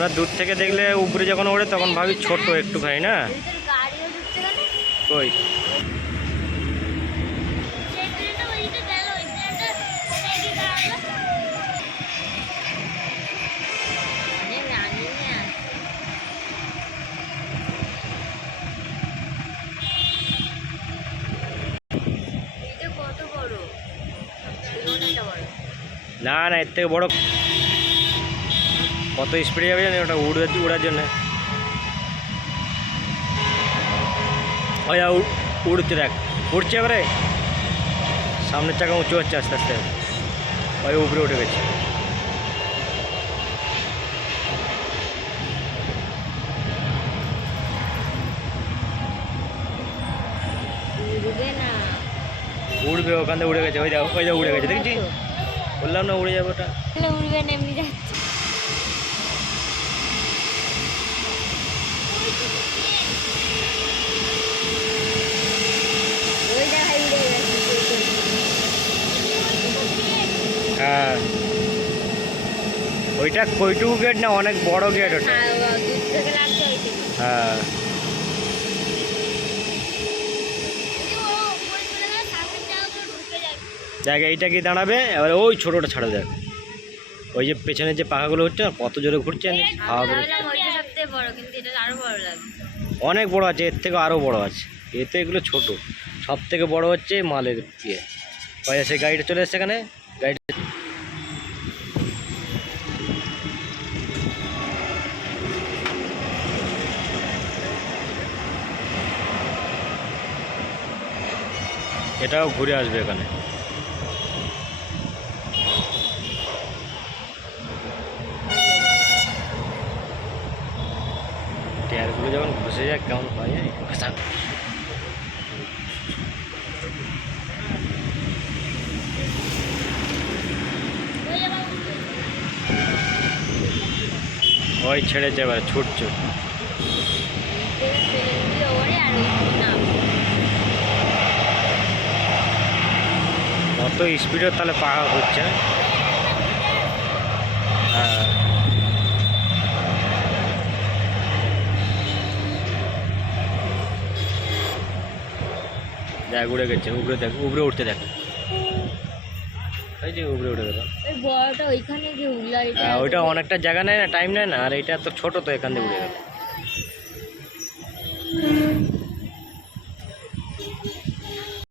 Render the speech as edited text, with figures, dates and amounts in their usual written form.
আমরা দূর থেকে দেখলে উপরে যখন ওড়ে তখন ভাবি ছোট একটুখানি না। কই না না, এর থেকে বড় কত স্পিডে যাবে জানি ওটা উড়ার জন্য। ওই উড়ছে, দেখ উড়ছে এবারে, সামনের চাকা উঁচু হচ্ছে আস্তে আস্তে, ওই উপরে উঠে গেছে। উড়বে, ওখান থেকে উড়ে গেছে, ওই যা উড়ে গেছে, দেখছি বললাম না উড়ে যাবে ওটা। উড়বে না, এমনি যাচ্ছে। হ্যাঁ, ওইটা কইটুকু গেট না, অনেক বড় গেট ওটা। হ্যাঁ, দেখ এইটা কি দাঁড়াবে, এবার ওই ছোটোটা ছাড়ো, দেখ ওই যে পেছনের যে পাখাগুলো হচ্ছে না কত জোরে ঘুরছে, অনেক বড় আছে, এর থেকে আরও বড় আছে, এতে এগুলো ছোট। সব থেকে বড় হচ্ছে মালের ইয়ে। সেই গাড়িটা চলে এসছে এখানে, গাড়িটা এটাও ঘুরে আসবে এখানে। টায়ারগুলো যখন ঘষে যায় কেমন হয় ঘষা। ওই ছেড়েছে, এবার ছুটছে। কত স্পিডের তাহলে পাখা ঘুরছে। হ্যাঁ, দেখ উড়ে গেছে, উপরে দেখ, উপরে উঠতে দেখ, এই যে উপরে উঠে গেল। হ্যাঁ, ওইটা অনেকটা জায়গা নেয় না, টাইম নেয় না, আর এটা তো ছোট, তো এখান থেকে উড়ে গেল।